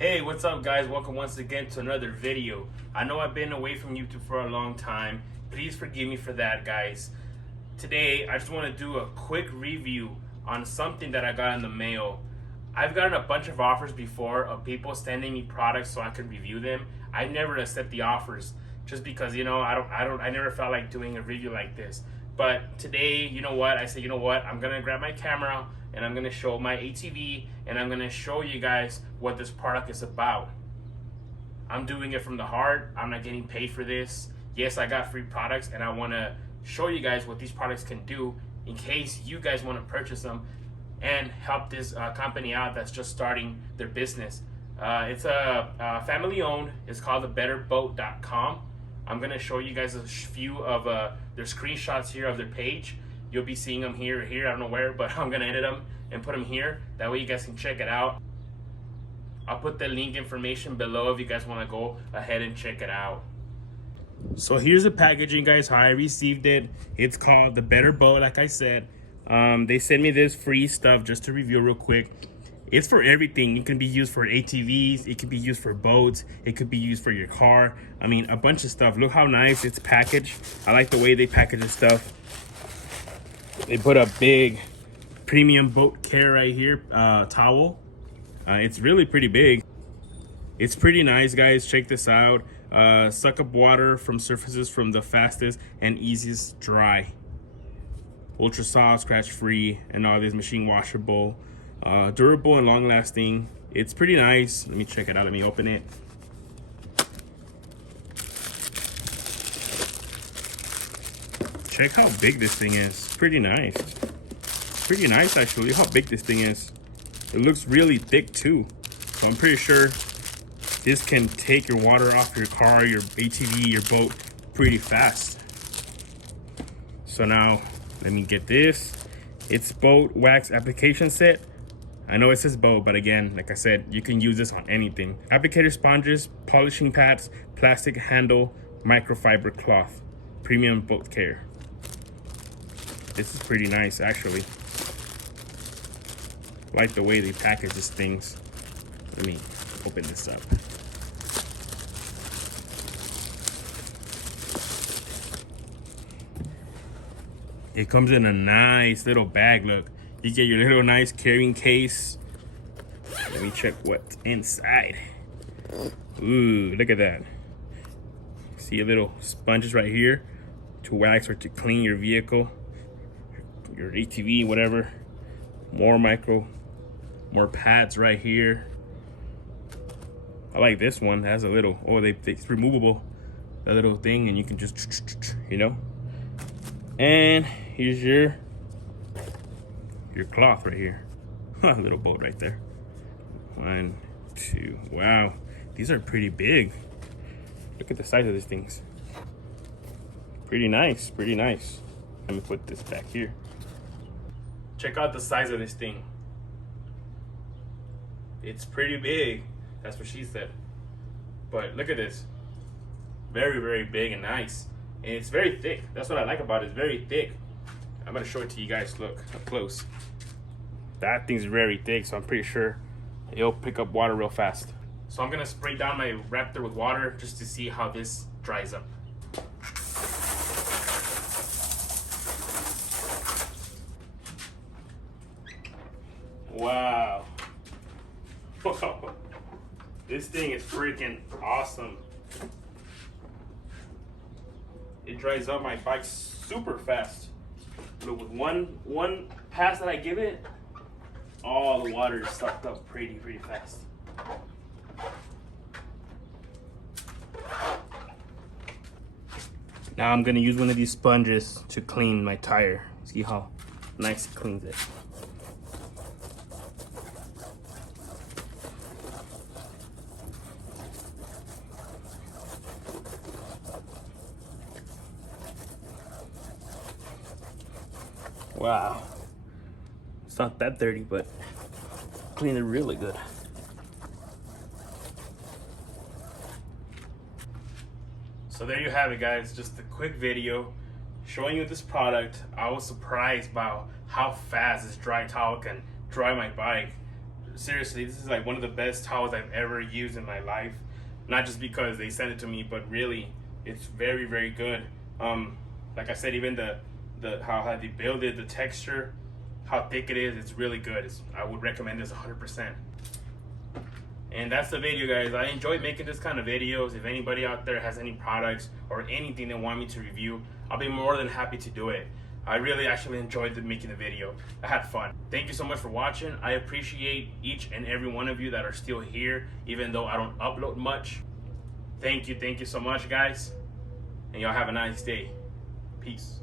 Hey, what's up guys? Welcome once again to another video. I know I've been away from YouTube for a long time. Please forgive me for that, guys. Today, I just want to do a quick review on something that I got in the mail. I've gotten a bunch of offers before of people sending me products so I can review them. I never accept the offers just because, I never felt like doing a review like this. But today, I said, I'm gonna grab my camera and I'm gonna show my ATV and I'm gonna show you guys what this product is about. I'm doing it from the heart. I'm not getting paid for this. Yes, I got free products and I wanna show you guys what these products can do in case you guys wanna purchase them and help this company out that's just starting their business. It's a family owned. It's called thebetterboat.com. I'm gonna show you guys a few of their screenshots here of their page. You'll be seeing them here, I don't know where, but I'm gonna edit them and put them here. That way you guys can check it out. I'll put the link information below if you guys wanna go ahead and check it out. So here's the packaging, guys, how I received it. It's called The Better Boat, like I said. They sent me this free stuff just to review real quick. It's for everything. It can be used for ATVs, it can be used for boats, it could be used for your car. I mean, a bunch of stuff. Look how nice it's packaged. I like the way they package this stuff. They put a big premium boat care right here, towel. It's really pretty big. It's pretty nice, guys. Check this out. Suck up water from surfaces from the fastest and easiest dry. Ultra soft, scratch free, and all this machine washable. Durable and long lasting. It's pretty nice. Let me check it out. Let me open it. Check how big this thing is. Pretty nice. Pretty nice, actually. How big this thing is. It looks really thick too. So I'm pretty sure this can take your water off your car, your ATV, your boat pretty fast. So now let me get this. It's boat wax application set. I know it says boat, but again, like I said, you can use this on anything. Applicator sponges, polishing pads, plastic handle, microfiber cloth, premium boat care. This is pretty nice, actually. I like the way they package these things. Let me open this up. It comes in a nice little bag, look. You get your little nice carrying case. Let me check what's inside. Ooh, look at that. See a little sponges right here to wax or to clean your vehicle, your ATV, whatever. More pads right here. I like this one. It has a little, it's removable, that little thing, and you can just, And here's your cloth right here. A little boat right there. 1, 2, wow. These are pretty big. Look at the size of these things. Pretty nice, pretty nice. Let me put this back here. Check out the size of this thing. It's pretty big. That's what she said. But look at this. Very, very big and nice. And it's very thick. That's what I like about it. It's very thick. I'm gonna show it to you guys. Look up close. That thing's very thick, so I'm pretty sure it'll pick up water real fast. So I'm gonna spray down my Raptor with water just to see how this dries up. Wow. This thing is freaking awesome. It dries up my bike super fast. But with one pass that I give it, all the water is sucked up pretty fast. Now I'm gonna use one of these sponges to clean my tire. See how nice it cleans it. Wow, it's not that dirty, but clean it really good. So there you have it, guys. Just a quick video showing you this product. I was surprised by how fast this dry towel can dry my bike. seriously, this is like one of the best towels I've ever used in my life. Not just because they sent it to me, but really, it's very, very good. Like I said, even the how they build it, the texture, how thick it is, it's really good. I would recommend this 100%. And that's the video, guys. I enjoy making this kind of videos. If anybody out there has any products or anything they want me to review, I'll be more than happy to do it. I really actually enjoyed making the video. I had fun. Thank you so much for watching. I appreciate each and every one of you that are still here, even though I don't upload much. Thank you so much, guys. And y'all have a nice day. Peace.